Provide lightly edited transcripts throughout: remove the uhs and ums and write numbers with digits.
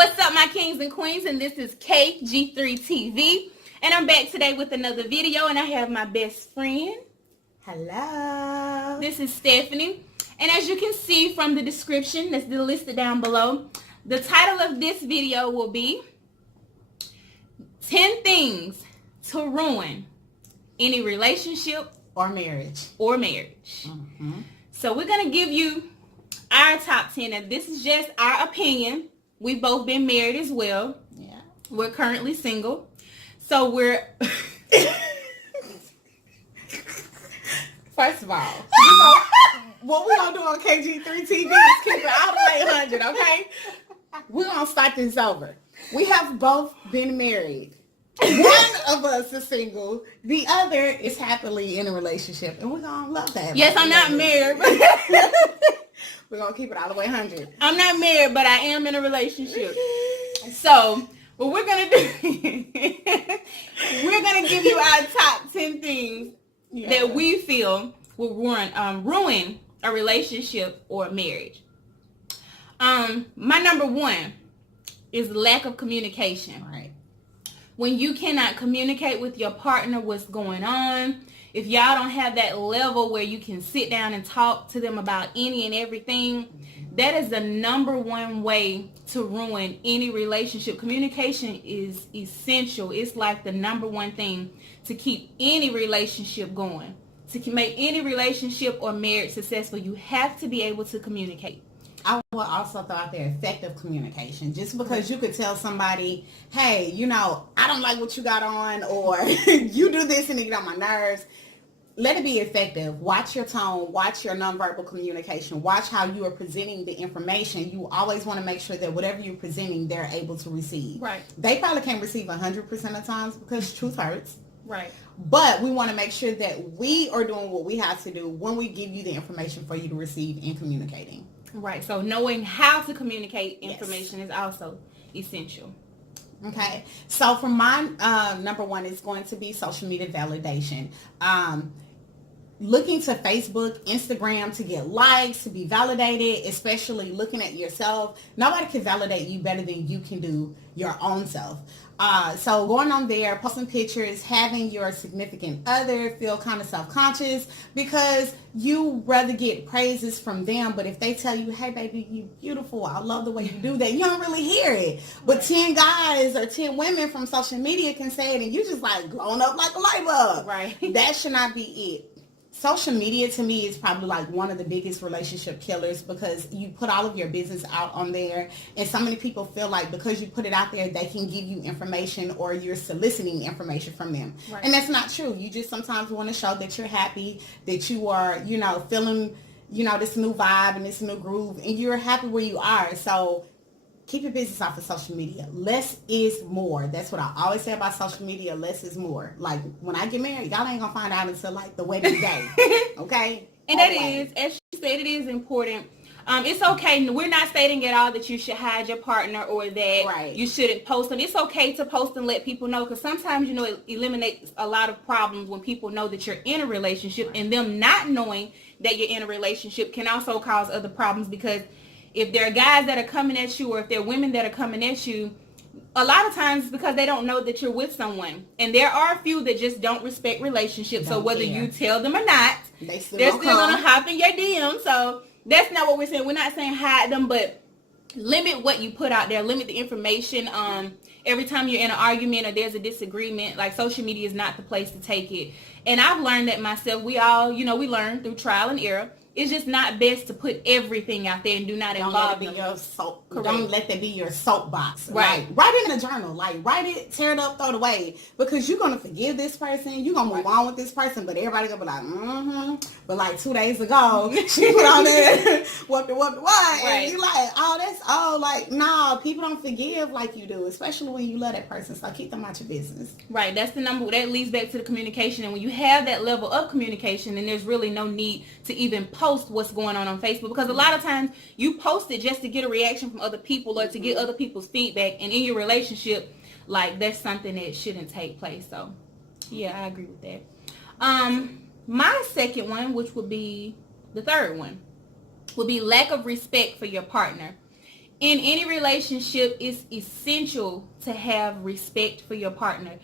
What's up, my kings and queens? And this is KG3 TV. And I'm back today with another video. And I have my best friend. Hello. This is Stephanie. And as you can see from the description that's listed down below, the title of this video will be 10 things to ruin any relationship or marriage. Mm-hmm. So we're going to give you our top 10. And this is just our opinion. We've both been married as well. Yeah. We're currently single. So we're... First of all, what we're going to do on KG3 TV is keep it all the way 100, okay? We're going to start this over. We have both been married. One of us is single. The other is happily in a relationship. And we're going to love that. Yes, I'm not married. We're going to keep it all the way 100. I'm not married, but I am in a relationship. So, what we're going to do, we're going to give you our top 10 things that we feel will ruin a relationship or a marriage. My number one is lack of communication. Right. When you cannot communicate with your partner what's going on, if y'all don't have that level where you can sit down and talk to them about any and everything, that is the number one way to ruin any relationship. Communication is essential. It's like the number one thing to keep any relationship going. To make any relationship or marriage successful, you have to be able to communicate. I will also throw out there effective communication. Just because you could tell somebody, hey, I don't like what you got on, or you do this and it get on my nerves. Let it be effective. Watch your tone. Watch your nonverbal communication. Watch how you are presenting the information. You always want to make sure that whatever you're presenting, they're able to receive. Right. They probably can't receive 100% of times because truth hurts. Right. But we want to make sure that we are doing what we have to do when we give you the information for you to receive in communicating. Right. So knowing how to communicate information is also essential. Okay. So for my number one is going to be social media validation. Looking to Facebook, Instagram to get likes, to be validated, especially looking at yourself. Nobody can validate you better than you can do your own self. So going on there, posting pictures, having your significant other feel kind of self-conscious because you rather get praises from them. But if they tell you, hey, baby, you beautiful, I love the way you do that, you don't really hear it. But 10 guys or 10 women from social media can say it and you just like glowing up like a light bulb. Right. That should not be it. Social media to me is probably like one of the biggest relationship killers because you put all of your business out on there and so many people feel like because you put it out there they can give you information or you're soliciting information from them. Right. And that's not true. You just sometimes want to show that you're happy, that you are, feeling, this new vibe and this new groove and you're happy where you are. So keep your business off of social media. Less is more. That's what I always say about social media. Less is more. Like, when I get married, y'all ain't going to find out until, like, the wedding day. Okay? And that is, as she said, it is important. It's okay. We're not stating at all that you should hide your partner or that you shouldn't post them. It's okay to post and let people know because sometimes, it eliminates a lot of problems when people know that you're in a relationship and them not knowing that you're in a relationship can also cause other problems because if there are guys that are coming at you or if there are women that are coming at you, a lot of times it's because they don't know that you're with someone. And there are a few that just don't respect relationships. So whether you tell them or not, they're still going to hop in your DM. So that's not what we're saying. We're not saying hide them, but limit what you put out there. Limit the information. Every time you're in an argument or there's a disagreement, like social media is not the place to take it. And I've learned that myself. We all, we learn through trial and error. It's just not best to put everything out there and do not involve them. Don't let that be your soapbox. Right. Like, write it in a journal. Like, write it, tear it up, throw it away. Because you're going to forgive this person. You're going to move on with this person. But everybody going to be like, But like 2 days ago, she put on there, what. Right. And you're like, no, people don't forgive like you do. Especially when you love that person. So keep them out your business. Right. That's the number. That leads back to the communication. And when you have that level of communication, then there's really no need to even post what's going on Facebook because a lot of times you post it just to get a reaction from other people or to get other people's feedback and in your relationship like that's something that shouldn't take place. So yeah, I agree with that. My second one, which would be the third one, would be lack of respect for your partner. in any relationship, it's essential to have respect for your partner.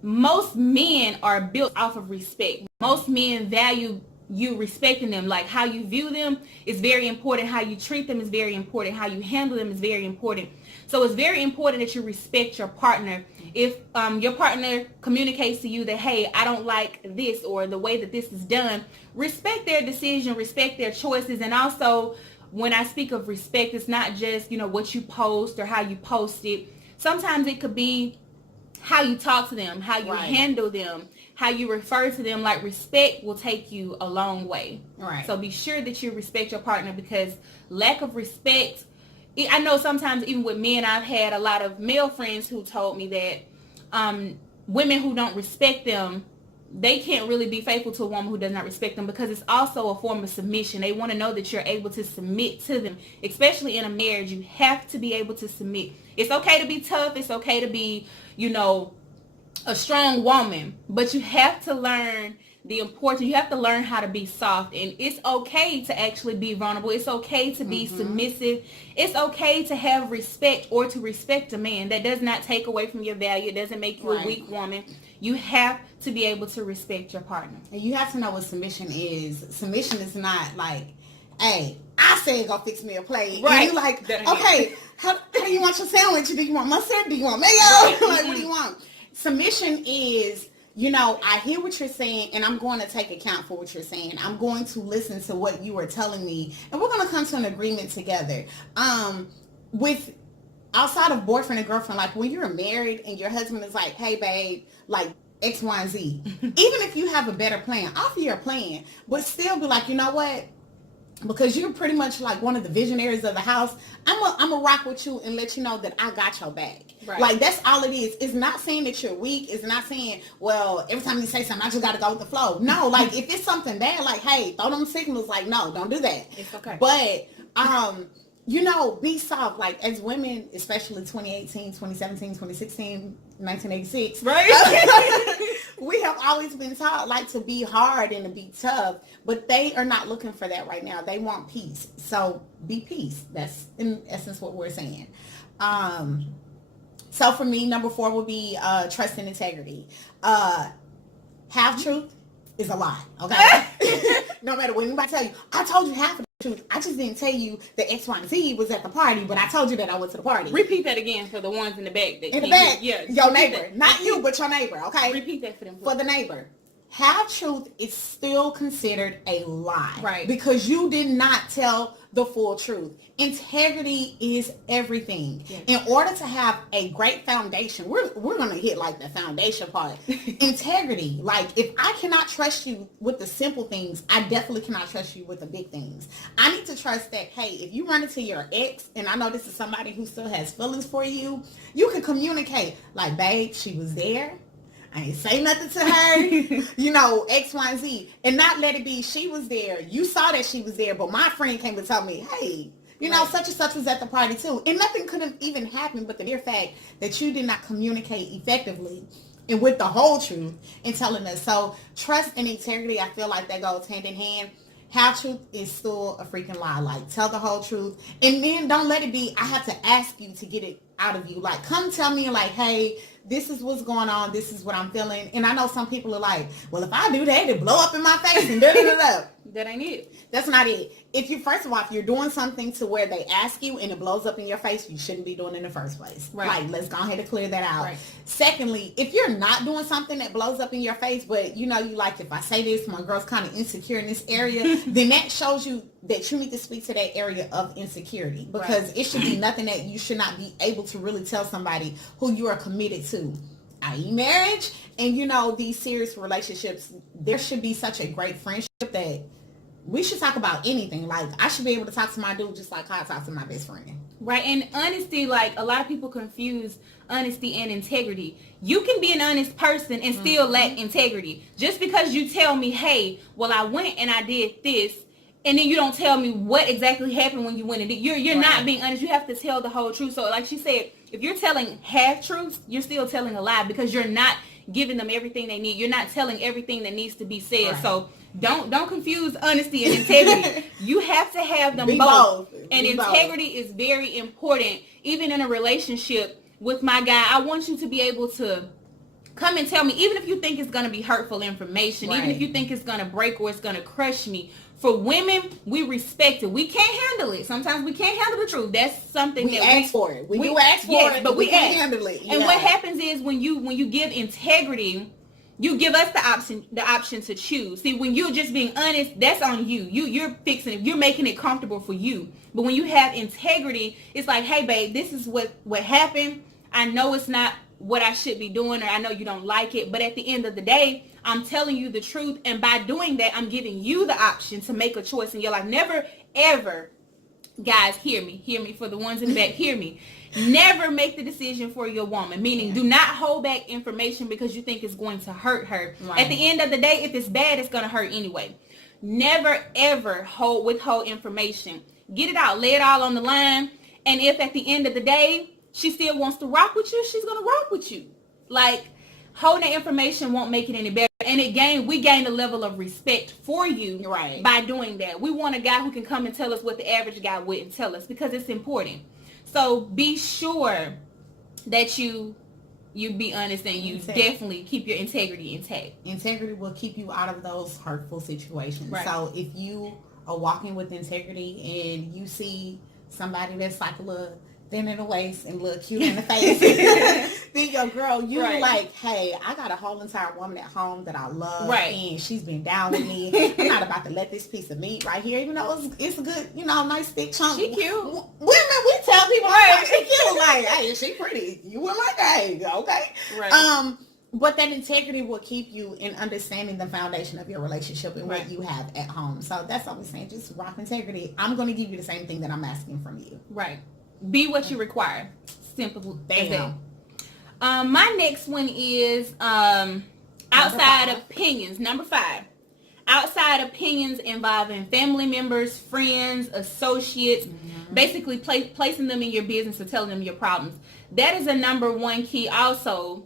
Most men are built off of respect. Most men value you respecting them. Like, how you view them is very important. How you treat them is very important. How you handle them is very important. So it's very important that you respect your partner. If your partner communicates to you that, hey, I don't like this, or the way that this is done, respect their decision, respect their choices. And also, when I speak of respect, it's not just, what you post or how you post it. Sometimes it could be how you talk to them, how you handle them, how you refer to them. Like, respect will take you a long way. Right. So be sure that you respect your partner, because lack of respect, I know sometimes even with men, I've had a lot of male friends who told me that women who don't respect them, they can't really be faithful to a woman who does not respect them, because it's also a form of submission. They want to know that you're able to submit to them. Especially in a marriage, you have to be able to submit. It's okay to be tough. It's okay to be, a strong woman, but you have to learn the importance. You have to learn how to be soft, and it's okay to actually be vulnerable. It's okay to be submissive. It's okay to have respect, or to respect a man. That does not take away from your value. It doesn't make you a weak woman. You have to be able to respect your partner. And you have to know what submission is. Submission is not like, hey, I said go fix me a plate. Right. And you like, okay, how do you want your sandwich? Do you want mustard? Do you want mayo? Like, what do you want? Submission is, I hear what you're saying, and I'm going to take account for what you're saying. I'm going to listen to what you are telling me, and we're going to come to an agreement together. With outside of boyfriend and girlfriend, like when you're married and your husband is like, hey, babe, like X, Y, and Z. Even if you have a better plan, offer your plan, but still be like, you know what? Because you're pretty much like one of the visionaries of the house, I'm a rock with you and let you know that I got your back. Right. Like, that's all it is. It's not saying that you're weak. It's not saying, well, every time you say something, I just got to go with the flow. No, like, if it's something bad, like, hey, throw them signals. Like, no, don't do that. It's okay. But, be soft. Like, as women, especially 2018, 2017, 2016, 1986. Right? We have always been taught, like, to be hard and to be tough. But they are not looking for that right now. They want peace. So, be peace. That's, in essence, what we're saying. So for me, number 4 would be trust and integrity. Half truth is a lie, okay? No matter what anybody tell you, I told you half of the truth. I just didn't tell you that X, Y, and Z was at the party, but I told you that I went to the party. Repeat that again for the ones in the back. In the back? Yeah. Your neighbor. Not you, but your neighbor, okay? Repeat that for them. For the neighbor. Half truth is still considered a lie. Right. Because you did not tell the full truth. Integrity is everything. Yes. In order to have a great foundation, we're going to hit like the foundation part. Integrity. Like, if I cannot trust you with the simple things, I definitely cannot trust you with the big things. I need to trust that, hey, if you run into your ex, and I know this is somebody who still has feelings for you, you can communicate. Like, babe, she was there. I ain't say nothing to her, X, Y, and Z. And not let it be, she was there. You saw that she was there, but my friend came to tell me, hey, such and such was at the party too. And nothing could have even happened but the mere fact that you did not communicate effectively and with the whole truth in telling us. So trust and integrity, I feel like that goes hand in hand. Half truth is still a freaking lie. Like, tell the whole truth. And then don't let it be, I have to ask you to get it out of you. Like, come tell me, like, hey, this is what's going on. This is what I'm feeling. And I know some people are like, well, if I do that, it'll blow up in my face and da-da-da-da. That ain't it. That's not it. If you, first of all, if you're doing something to where they ask you and it blows up in your face, you shouldn't be doing it in the first place. Right. Like, let's go ahead and clear that out. Right. Secondly, if you're not doing something that blows up in your face, but you like, if I say this, my girl's kind of insecure in this area, then that shows you that you need to speak to that area of insecurity, because it should be nothing that you should not be able to really tell somebody who you are committed to, i.e. marriage. And these serious relationships, there should be such a great friendship that we should talk about anything. Like, I should be able to talk to my dude just like I talk to my best friend. Right. And honesty, like, a lot of people confuse honesty and integrity. You can be an honest person and still lack integrity. Just because you tell me, hey, well, I went and I did this, and then you don't tell me what exactly happened when you went and did. You're not being honest. You have to tell the whole truth. So like she said, if you're telling half truths, you're still telling a lie because you're not giving them everything they need. You're not telling everything that needs to be said. Right. So don't confuse honesty and integrity. You have to have them both. And integrity is very important. Even in a relationship with my guy, I want you to be able to come and tell me, even if you think it's going to be hurtful information, even if you think it's going to break or it's going to crush me. For women, we respect it. We can't handle it. Sometimes we can't handle the truth. That's something we ask for it. We do ask for it, but we can't handle it. And what happens is when you give integrity, you give us the option to choose. See, when you're just being honest, that's on you. You're fixing it. You're making it comfortable for you. But when you have integrity, it's like, hey, babe, this is what happened. I know it's not what I should be doing, or I know you don't like it, but at the end of the day, I'm telling you the truth, and by doing that, I'm giving you the option to make a choice in your life. Never, ever, guys, hear me, for the ones in the back, hear me. Never make the decision for your woman, meaning do not hold back information because you think it's going to hurt her. Right. At the end of the day, if it's bad, it's going to hurt anyway. Never, ever withhold information. Get it out, lay it all on the line, and if at the end of the day, she still wants to rock with you, she's going to rock with you. Like, holding that information won't make it any better. And we gain a level of respect for you by doing that. We want a guy who can come and tell us what the average guy wouldn't tell us because it's important. So be sure that you be honest and you definitely keep your integrity intact. Integrity will keep you out of those hurtful situations. Right. So if you are walking with integrity and you see somebody that's like a little thin in the waist and look cute in the face, then your girl, you like, hey, I got a whole entire woman at home that I love, and she's been down with me. I'm not about to let this piece of meat right here, even though it's a good, nice thick chunk. She cute. Women, we tell people, hey, she cute. Like, hey, she pretty. You were like, hey, okay. Right. But that integrity will keep you in understanding the foundation of your relationship and what you have at home. So that's what I'm saying. Just rock integrity. I'm going to give you the same thing that I'm asking from you. Right. Be what you require. Simple as that. My next one is outside opinions. Number 5. Outside opinions involving family members, friends, associates, basically placing them in your business or telling them your problems. That is a number 1 key also.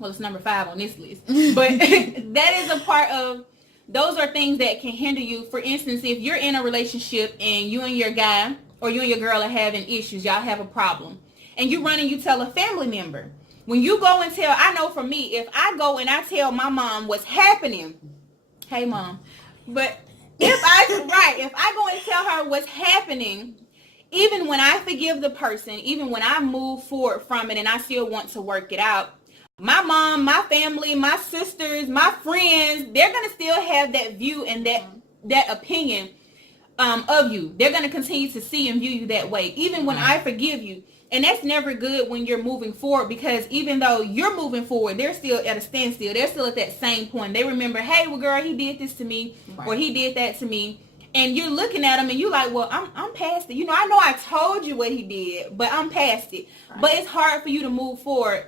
Well, it's number 5 on this list. But that is a part of, those are things that can hinder you. For instance, if you're in a relationship and you and your guy or you and your girl are having issues, y'all have a problem, and you run and you tell a family member. When you go and tell, I know for me, if I go and I tell my mom what's happening, hey mom, but if I go and tell her what's happening, even when I forgive the person, even when I move forward from it and I still want to work it out, my mom, my family, my sisters, my friends, they're going to still have that view and that opinion of you. They're going to continue to see and view you that way, even when I forgive you. And that's never good when you're moving forward, because even though you're moving forward, they're still at a standstill. They're still at that same point. They remember, hey, well, girl, he did this to me, or he did that to me. And you're looking at him and you're like, well, I'm past it. I know I told you what he did, but I'm past it. Right. But it's hard for you to move forward,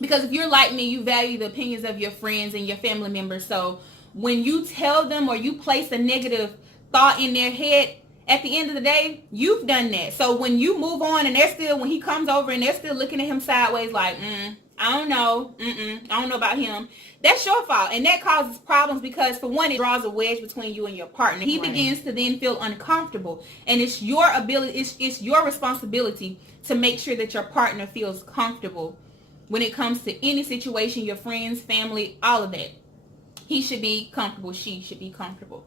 because if you're like me, you value the opinions of your friends and your family members. So when you tell them or you place a negative thought in their head, at the end of the day, you've done that. So when you move on and when he comes over and they're still looking at him sideways like, I don't know. I don't know about him. That's your fault. And that causes problems because, for one, it draws a wedge between you and your partner. He begins to then feel uncomfortable. And it's your ability, it's your responsibility to make sure that your partner feels comfortable when it comes to any situation, your friends, family, all of that. He should be comfortable. She should be comfortable.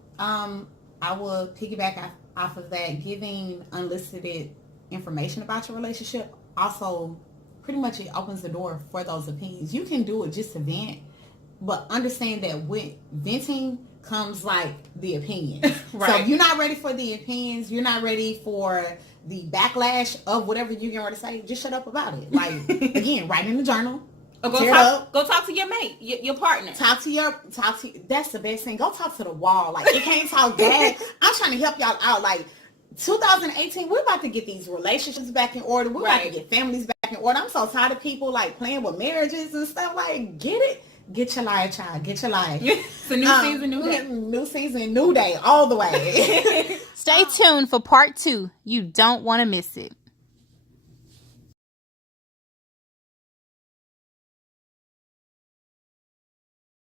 I will piggyback off of that. Giving unsolicited information about your relationship also pretty much it opens the door for those opinions. You can do it just to vent, but understand that with venting comes like the opinions. So if you're not ready for the opinions, you're not ready for the backlash of whatever you're going to say, just shut up about it. Like, again, write in the journal. Or go talk to your mate, your partner. Talk to that's the best thing. Go talk to the wall. Like, you can't talk bad. I'm trying to help y'all out. Like, 2018, we're about to get these relationships back in order. We're about to get families back in order. I'm so tired of people like playing with marriages and stuff. Like, get it Get your life, child. Get your life. It's a new season, new day. New season, new day, all the way. Stay tuned for part 2. You don't want to miss it.